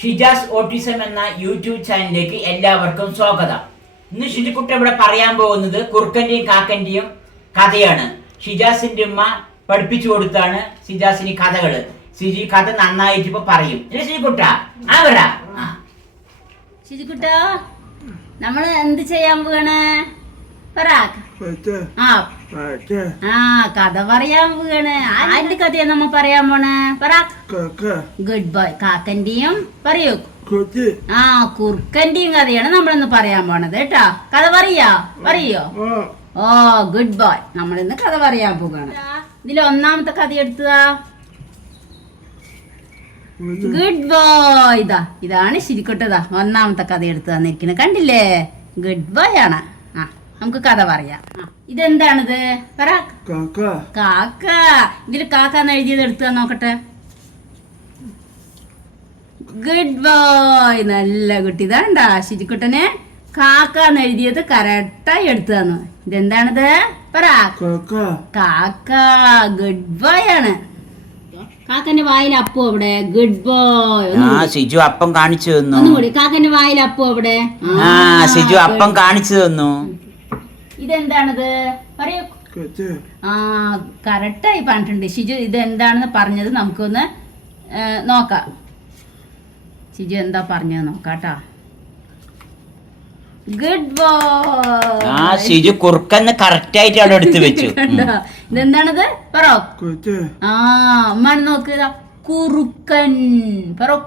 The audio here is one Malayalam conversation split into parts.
ഷിജാസ് ഓട്ടിസം എന്ന യൂട്യൂബ് ചാനലിലേക്ക് എല്ലാവർക്കും സ്വാഗതം. ഇന്ന് ഷിജിക്കുട്ടി ഇവിടെ പറയാൻ പോകുന്നത് കുറുക്കന്റെയും കാക്കന്റെയും കഥയാണ്. ഷിജാസിന്റെ ഉമ്മ പഠിപ്പിച്ചു കൊടുത്താണ് ഷിജാസിന് കഥകള്. ഷിജി കഥ നന്നായിട്ട് ഇപ്പൊ പറയും. ഷിജിക്കുട്ട ഷിജിക്കുട്ട നമ്മള് എന്ത് ചെയ്യാൻ പോവാണ്? കഥ പറയാൻ പോവാണ്. ആരുടെ കഥയാ നമ്മ പറയാൻ പോണേ? ഗുഡ് ബോയ് കാക്കന്റെയും പറയൂ കുറുക്കന്റെയും കഥയാണ് നമ്മളിന്ന് പറയാൻ പോണത് കേട്ടാ. കഥ പറയോ? ഓ ഗുഡ് ബോയ്, നമ്മളിന്ന് കഥ പറയാൻ പോവാണ്. ഇതിൽ ഒന്നാമത്തെ കഥ എടുത്തതാ ഗുഡ് ബോയ്. ഇതാണ് ശരിക്കൊട്ടതാ ഒന്നാമത്തെ കഥ എടുത്തു തന്നിരിക്കുന്നത്. കണ്ടില്ലേ? ഗുഡ് ബോയ് ആണ്. നമുക്ക് കഥ പറയാം. ഇതെന്താണിത്? പറ. കാക്ക. ഇതിൽ കാക്കാന്ന് എഴുതിയത് എടുത്തു നോക്കട്ടെ. ഗുഡ് ബോയ്, നല്ല കുട്ടി. ഇതാണ്ടാ ശിജിക്കുട്ടനെ കാക്കാന്ന് എഴുതിയത് കറക്റ്റായി എടുത്തു തന്നു. ഇതെന്താണിത്? പറ. കാക്ക. ഗുഡ് ബോയ് ആണ്. കാക്കന്റെ വായിൽ അപ്പോ അവിടെ ഗുഡ് ബോയ്. സിജു അപ്പം കാണിച്ചു തന്നു. ഒന്നുകൂടി. കാക്കന്റെ വായിൽ അപ്പോ അവിടെ സിജു അപ്പം കാണിച്ചു തന്നു. ഇതെന്താണിത്? പറയൂ. കറക്റ്റായി പറഞ്ഞിട്ടുണ്ട് ഷിജു. ഇതെന്താണെന്ന് പറഞ്ഞത് നമുക്കൊന്ന് നോക്കാം. ഷിജു എന്താ പറഞ്ഞത് നോക്കാട്ടാ. Good boy. ഷിജു കുറുക്കന്ന് കറക്റ്റ് ആയിട്ട് അവിടെ എടുത്തു വെച്ചു. ഇതെന്താണിത്? പറോ. ഉമ്മാനെ നോക്കുക. കുറുക്കൻ. പറോ.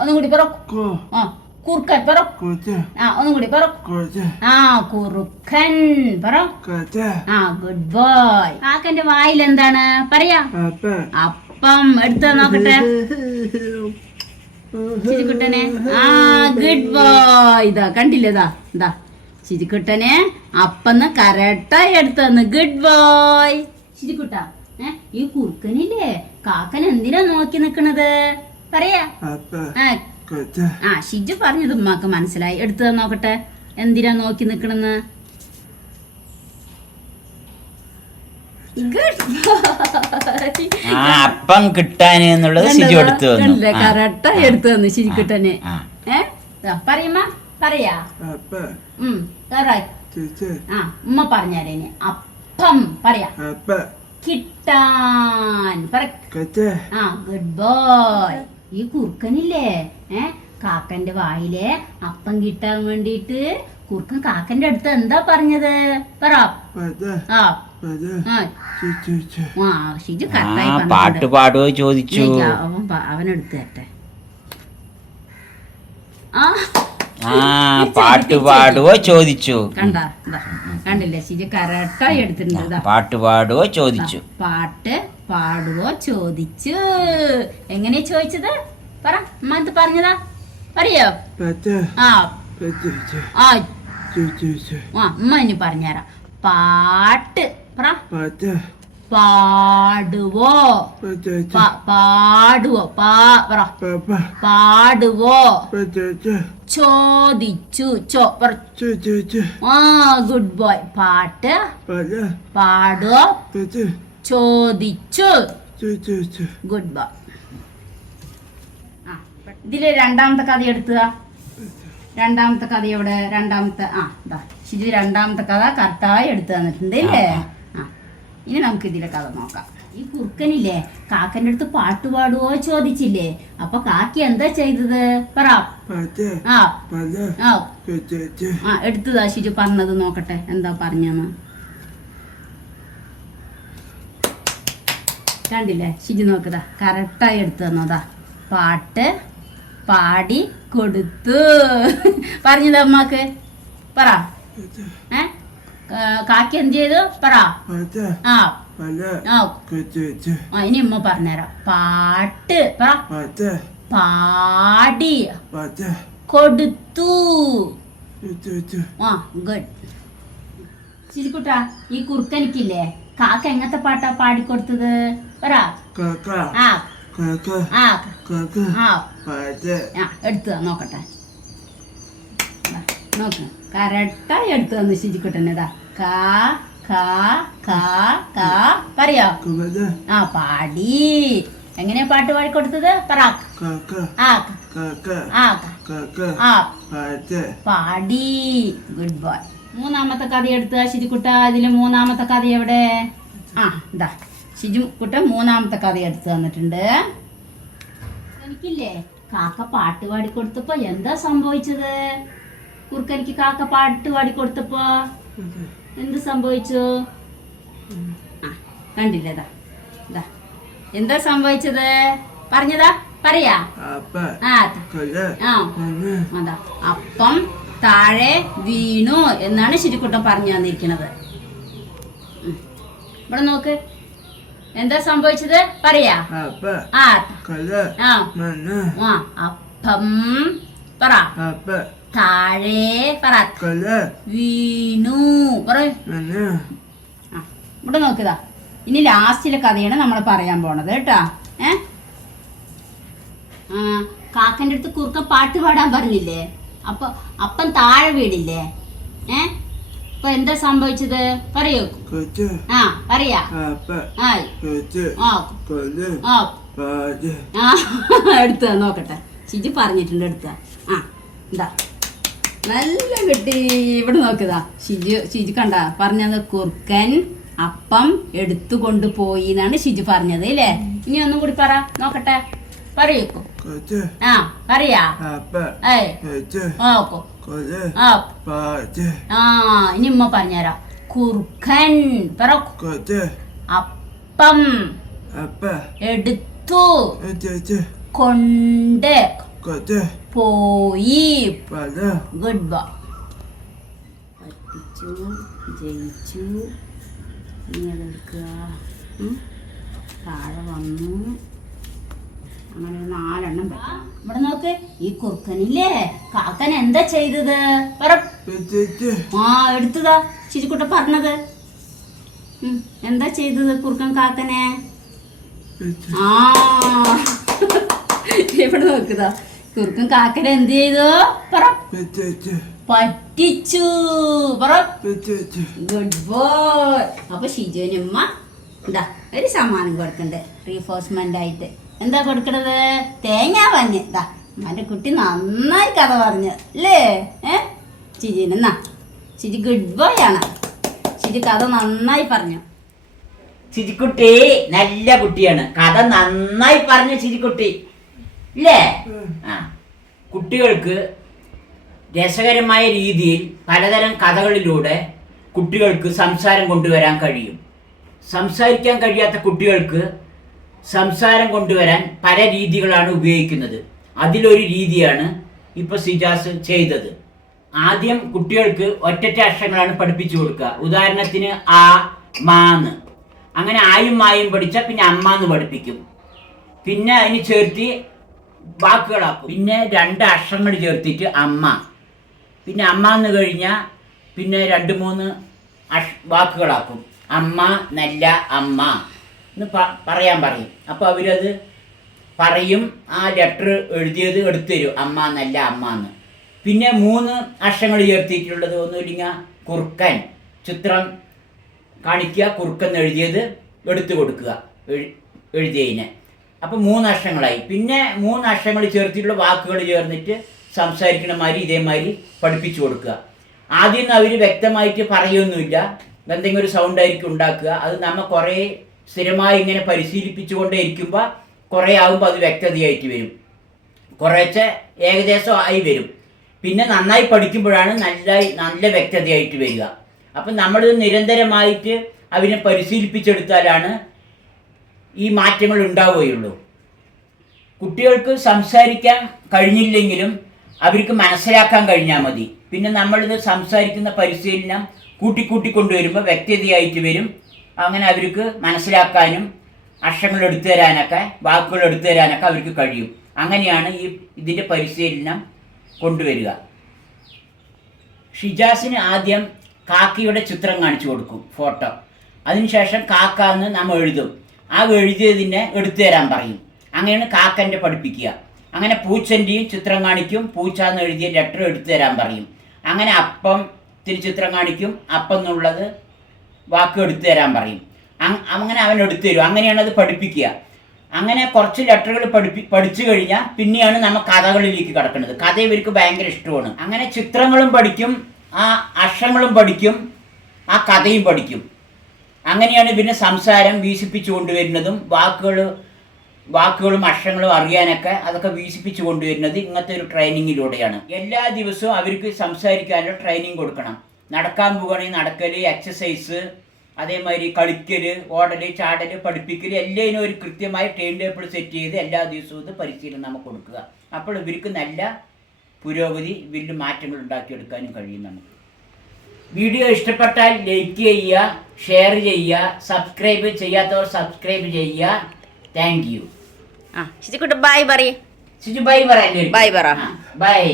ഒന്നും കൂടി പറോ. കുറുക്കൻ പറോ. ഒന്നും കൂടി പറോ. കുറുക്കൻ പറോ. Good boy. കാക്കന്റെ വായിൽ എന്താണ്? പറയാ. അപ്പം എടുത്ത നോക്കട്ടെ ചിരിക്കുട്ടനെ. Good boy. ഇതാ കണ്ടില്ലേ? ഇതാ ചിരിക്കുട്ടനെ അപ്പന്ന് കറക്റ്റായി എടുത്തു തന്നു. Good boy. ചിരിക്കുട്ട, ഈ കുറുക്കനില്ലേ കാക്കൻ എന്തിനാ നോക്കി നിക്കണത്? പറയാ. ഷിജു പറഞ്ഞത് ഉമ്മാക്ക് മനസ്സിലായി. എടുത്തു നോക്കട്ടെ എന്തിനാ നോക്കി നിക്കണെന്ന്. അപ്പം കിട്ടാൻ കറക്റ്റായി എടുത്തു തന്നു ശിരിക്കുട്ടനെ. പറയുമ്പ പറയാ. ഉമ്മ പറഞ്ഞാലേ അപ്പം പറയാ. കിട്ടാൻ. Good boy. ഈ കുറുക്കനില്ലേ കാക്കന്റെ വായിലെ അപ്പം കിട്ടാൻ വേണ്ടിട്ട് കുറുക്കൻ കാക്കന്റെ അടുത്ത് എന്താ പറഞ്ഞത്? പറ. ഷിജു കറക്റ്റായി പാട്ട് പാടുവോ ചോദിച്ചു. അവനെടുത്ത് തരട്ടെ. പാട്ട് പാടുവോ ചോദിച്ചു. കണ്ടില്ലേ? ഷിജു കറക്റ്റായി എടുത്തിട്ടുണ്ട്. പാട്ട് പാടുവോ ചോദിച്ചു. പാട്ട് പാടുവോ ചോദിച്ചു. എങ്ങനെയാ ചോദിച്ചത്? പറ. ഉമ്മ എന്ത് പറഞ്ഞതാ? പറയോ? ഉമ്മ ഇനി പറഞ്ഞുതരാം. പാട്ട് പറ. പാടുവോ. പാടുവോ. പാടുവോ. ചോദിച്ചു. Good boy. പാട്ട് പാടുവോ ചോദിച്ചു. Good boy. ഇതില് രണ്ടാമത്തെ കഥ എടുത്തുക. രണ്ടാമത്തെ കഥ എവിടെ? രണ്ടാമത്തെ ശരി, രണ്ടാമത്തെ കഥ കറക്റ്റായി എടുത്തു തന്നിട്ടുണ്ട് ഇല്ലേ? ഇനി നമുക്ക് ഇതിലെ കഥ നോക്കാം. ഈ കുറുക്കനില്ലേ കാക്കന്റെ അടുത്ത് പാട്ട് പാടുവോ ചോദിച്ചില്ലേ? അപ്പൊ കാക്കി എന്താ ചെയ്തത്? പറ. എടുത്തതാ ശിജു പറഞ്ഞത് നോക്കട്ടെ എന്താ പറഞ്ഞെന്ന്. കണ്ടില്ലേ? ഷിജു നോക്കതാ കറക്റ്റായി എടുത്തു തന്നതാ. പാട്ട് പാടി കൊടുത്തു. പറഞ്ഞത് അമ്മക്ക്. പറ. കാക്കി എന്ത് ചെയ്തു? പറ. ഇനി ഉമ്മ പറഞ്ഞുതരാം. പാട്ട് പറ. പാടി കൊടുത്തു. ഗുഡ്. ശരിക്കുട്ടാ, ഈ കുറുക്കനിക്കില്ലേ കാക്ക എങ്ങനത്തെ പാട്ടാ പാടിക്കൊടുത്തത്? പറ. എടുത്തു നോക്കട്ടെ. നോക്ക് കറക്റ്റായി എടുത്തു തന്നു ശിജിക്കുട്ടനേതാ. കാ കാ കാ കാ പറയാ ആ പാടി എങ്ങനെയാ പാട്ട് പാടിക്കൊടുത്തത് പറ ആ ആ ആ പാടി ഗുഡ് ബോയ് മൂന്നാമത്തെ കഥ എടുത്ത ശിജുക്കുട്ട ഇതില് മൂന്നാമത്തെ കഥ എവിടെ ആ ഇതാ ശിജുക്കുട്ട മൂന്നാമത്തെ കഥ എടുത്ത് തന്നിട്ടുണ്ട് എനിക്കില്ലേ കാക്ക പാട്ട് പാടിക്കൊടുത്തപ്പോ എന്താ സംഭവിച്ചത് കുറുക്കനിക്ക് കാക്ക പാട്ട് പാടിക്കൊടുത്തപ്പോ എന്ത് സംഭവിച്ചു ആ കണ്ടില്ലതാ ഇതാ എന്താ സംഭവിച്ചത് പറഞ്ഞതാ പറയാ ആ ആ അതാ അപ്പം താഴെ വീണു എന്നാണ് ശിരിക്കുട്ടൻ പറഞ്ഞു തന്നിരിക്കുന്നത് ഇവിടെ നോക്ക് എന്താ സംഭവിച്ചത് പറയാ ആ ആ അപ്പം പറ താഴെ പറ വീണു പറ ഇവിടെ നോക്കിതാ ഇനി ലാസ്റ്റിലെ കഥയാണ് നമ്മൾ പറയാൻ പോണത് കേട്ടാ കാക്കൻ്റെ അടുത്ത് കുറുക്കൻ പാട്ട് പാടാൻ പറഞ്ഞില്ലേ അപ്പൊ അപ്പം താഴെ വീടില്ലേ അപ്പൊ എന്താ സംഭവിച്ചത് പറയൂ ആ പറയാ എടുത്ത നോക്കട്ടെ ശിജു പറഞ്ഞിട്ടുണ്ട് എടുത്ത ആ എന്താ നല്ല കിട്ടി ഇവിടെ നോക്കിയതാ ഷിജു കണ്ട പറഞ്ഞത് കുറുക്കൻ അപ്പം എടുത്തു കൊണ്ടുപോയി എന്നാണ് ഷിജു പറഞ്ഞത് ഇല്ലേ ഇനി ഒന്നും കൂടി പറ നോക്കട്ടെ പറയൂ ആ പറയാ ആ ഇനി ഉമ്മ പറഞ്ഞുതരാം കുറുക്കൻ പറ അപ്പം എടുത്തു കൊണ്ട് പോയി ഗുഡ് ബൈ പഠിപ്പിച്ചു ജയിച്ചു ഇനി അതെടുക്കുക താഴെ വന്നു അങ്ങനെ 4 എണ്ണം പറ്റും ഇവിടെ നോക്ക് ഈ കുറുക്കനില്ലേ കാക്കൻ എന്താ ചെയ്തത് പറ ആ എടുത്തതാ ശിരിക്കുട്ട പറഞ്ഞത് എന്താ ചെയ്തത് കുറുക്കൻ കാക്കനെ ആ ഇവിടെ നോക്കുതാ കുറുക്കൻ കാക്കനെ എന്ത് ചെയ്തു പറ പറ്റിച്ചു പറ ഗുഡ് ബോയ് അപ്പൊ ഷിജുവിനുമ്മ എന്താ ഒരു സമ്മാനം കൊടുക്കണ്ടേ റീഫോഴ്സ്മെന്റ് ആയിട്ട് എന്താ കൊടുക്കണത് തേങ്ങ പറഞ്ഞ് ഇതാ അമ്മന്റെ കുട്ടി നന്നായി കഥ പറഞ്ഞു അല്ലേ ചിജിനെന്നാ ചിജി ഗുഡ് ബോയ് ആണ് ചിജി കഥ നന്നായി പറഞ്ഞു ചിജിക്കുട്ടി നല്ല കുട്ടിയാണ് കഥ നന്നായി പറഞ്ഞു ചിജിക്കുട്ടി ഇല്ലേ ആ കുട്ടികൾക്ക് രസകരമായ രീതിയിൽ പലതരം കഥകളിലൂടെ കുട്ടികൾക്ക് സംസാരം കൊണ്ടുവരാൻ കഴിയും സംസാരിക്കാൻ കഴിയാത്ത കുട്ടികൾക്ക് സംസാരം കൊണ്ടുവരാൻ പല രീതികളാണ് ഉപയോഗിക്കുന്നത് അതിലൊരു രീതിയാണ് ഇപ്പോൾ സിജാസ് ചെയ്തത് ആദ്യം കുട്ടികൾക്ക് ഒറ്റ അക്ഷരങ്ങളാണ് പഠിപ്പിച്ചു കൊടുക്കുക ഉദാഹരണത്തിന് ആ മാന്ന് അങ്ങനെ ആയും മായും പഠിച്ചാൽ പിന്നെ അമ്മാന്ന് പഠിപ്പിക്കും പിന്നെ അതിന് ചേർത്തി വാക്കുകളാക്കും പിന്നെ 2 അക്ഷരങ്ങൾ ചേർത്തിട്ട് അമ്മ പിന്നെ അമ്മ എന്ന് കഴിഞ്ഞാൽ പിന്നെ 2-3 വാക്കുകളാക്കും അമ്മ നല്ല അമ്മ എന്ന് പറയാൻ പറയും അപ്പോൾ അവരത് പറയും ആ ലെറ്റർ എഴുതിയത് എടുത്തു തരും അമ്മ നല്ല അമ്മ എന്ന് പിന്നെ 3 അക്ഷരങ്ങൾ ചേർത്തിട്ടുള്ളത് ഒന്നുമില്ലെങ്കിൽ കുറുക്കൻ ചിത്രം കാണിക്കുക കുറുക്കൻ എഴുതിയത് എടുത്തു കൊടുക്കുക എഴുതിയതിനെ അപ്പോൾ 3 അക്ഷരങ്ങളായി പിന്നെ 3 അക്ഷരങ്ങൾ ചേർത്തിട്ടുള്ള വാക്കുകൾ ചേർന്നിട്ട് സംസാരിക്കണ മാതിരി ഇതേമാതിരി പഠിപ്പിച്ചു കൊടുക്കുക ആദ്യം അവർ വ്യക്തമായിട്ട് പറയൊന്നുമില്ല എന്തെങ്കിലും ഒരു സൗണ്ട് ആയിരിക്കും ഉണ്ടാക്കുക അത് നമ്മൾ കുറേ സ്ഥിരമായി ഇങ്ങനെ പരിശീലിപ്പിച്ചുകൊണ്ടേ ഇരിക്കുമ്പോൾ കുറേ ആകുമ്പോൾ അത് വ്യക്തതയായിട്ട് വരും കുറേശ്ശെ ഏകദേശം ആയി വരും പിന്നെ നന്നായി പഠിക്കുമ്പോഴാണ് നല്ല വ്യക്തതയായിട്ട് വരിക അപ്പം നമ്മൾ നിരന്തരമായിട്ട് അവരെ പരിശീലിപ്പിച്ചെടുത്താലാണ് ഈ മാറ്റങ്ങൾ ഉണ്ടാവുകയുള്ളൂ കുട്ടികൾക്ക് സംസാരിക്കാൻ കഴിഞ്ഞില്ലെങ്കിലും അവർക്ക് മനസ്സിലാക്കാൻ കഴിഞ്ഞാൽ മതി പിന്നെ നമ്മളിത് സംസാരിക്കുന്ന പരിശീലനം കൂട്ടിക്കൂട്ടി കൊണ്ടുവരുമ്പോൾ വ്യക്തതയായിട്ട് വരും അങ്ങനെ അവർക്ക് മനസ്സിലാക്കാനും അക്ഷരങ്ങൾ എടുത്തു തരാനൊക്കെ വാക്കുകൾ എടുത്തു തരാനൊക്കെ അവർക്ക് കഴിയും അങ്ങനെയാണ് ഇതിൻ്റെ പരിശീലനം കൊണ്ടുവരിക ഷിജാസിന് ആദ്യം കാക്കയുടെ ചിത്രം കാണിച്ചു കൊടുക്കും ഫോട്ടോ അതിനുശേഷം കാക്ക എന്ന് നമ്മൾ എഴുതും ആ എഴുതിയതിനെ എടുത്തു തരാൻ പറയും അങ്ങനെയാണ് കാക്കൻ്റെ പഠിപ്പിക്കുക അങ്ങനെ പൂച്ചൻ്റെയും ചിത്രം കാണിക്കും പൂച്ച എന്ന് എഴുതിയ ലെറ്റർ എടുത്തു തരാൻ പറയും അങ്ങനെ അപ്പം ചിത്രം കാണിക്കും അപ്പം എന്നുള്ളത് വാക്ക് എടുത്തു തരാൻ പറയും. അങ്ങനെ അവൻ എടുത്തു തരും. അങ്ങനെയാണ് അത് പഠിപ്പിക്കുക. അങ്ങനെ കുറച്ച് ലെറ്ററുകൾ പഠിച്ചു കഴിഞ്ഞാൽ പിന്നെയാണ് നമ്മൾ കഥകളിലേക്ക് കിടക്കുന്നത്. കഥ ഇവർക്ക് ഭയങ്കര ഇഷ്ടമാണ്. അങ്ങനെ ചിത്രങ്ങളും പഠിക്കും, ആ അക്ഷരങ്ങളും പഠിക്കും, ആ കഥയും പഠിക്കും. അങ്ങനെയാണ് പിന്നെ സംസാരം വീസിപ്പിച്ചു കൊണ്ടുവരുന്നതും വാക്കുകളും അക്ഷരങ്ങളും അറിയാനൊക്കെ അതൊക്കെ വീസിപ്പിച്ചു കൊണ്ടുവരുന്നത് ഇങ്ങനത്തെ ഒരു ട്രെയിനിങ്ങിലൂടെയാണ്. എല്ലാ ദിവസവും അവർക്ക് സംസാരിക്കാനുള്ള ട്രെയിനിങ് കൊടുക്കണം. നടക്കാൻ പോകുകയാണെങ്കിൽ നടക്കൽ, എക്സസൈസ്, അതേമാതിരി കളിക്കൽ, ഓടൽ, ചാടൽ, പഠിപ്പിക്കൽ എല്ലാത്തിനും ഒരു കൃത്യമായ ടൈം ടേബിൾ സെറ്റ് ചെയ്ത് എല്ലാ ദിവസവും ഇത് പരിശീലനം നമുക്ക് കൊടുക്കുക. അപ്പോൾ ഇവർക്ക് നല്ല പുരോഗതി, വലിയ മാറ്റങ്ങൾ ഉണ്ടാക്കിയെടുക്കാനും കഴിയും നമുക്ക്. വീഡിയോ ഇഷ്ടപ്പെട്ടാൽ ലൈക്ക് ചെയ്യുക, ഷെയർ ചെയ്യുക, സബ്സ്ക്രൈബ് ചെയ്യാത്തവർ സബ്സ്ക്രൈബ് ചെയ്യുക. Thank you. ശിജുക്കുട്ടി ബൈ പറയേ. ശിജു ബൈ പറയാം. ബൈ പറ. ബൈ.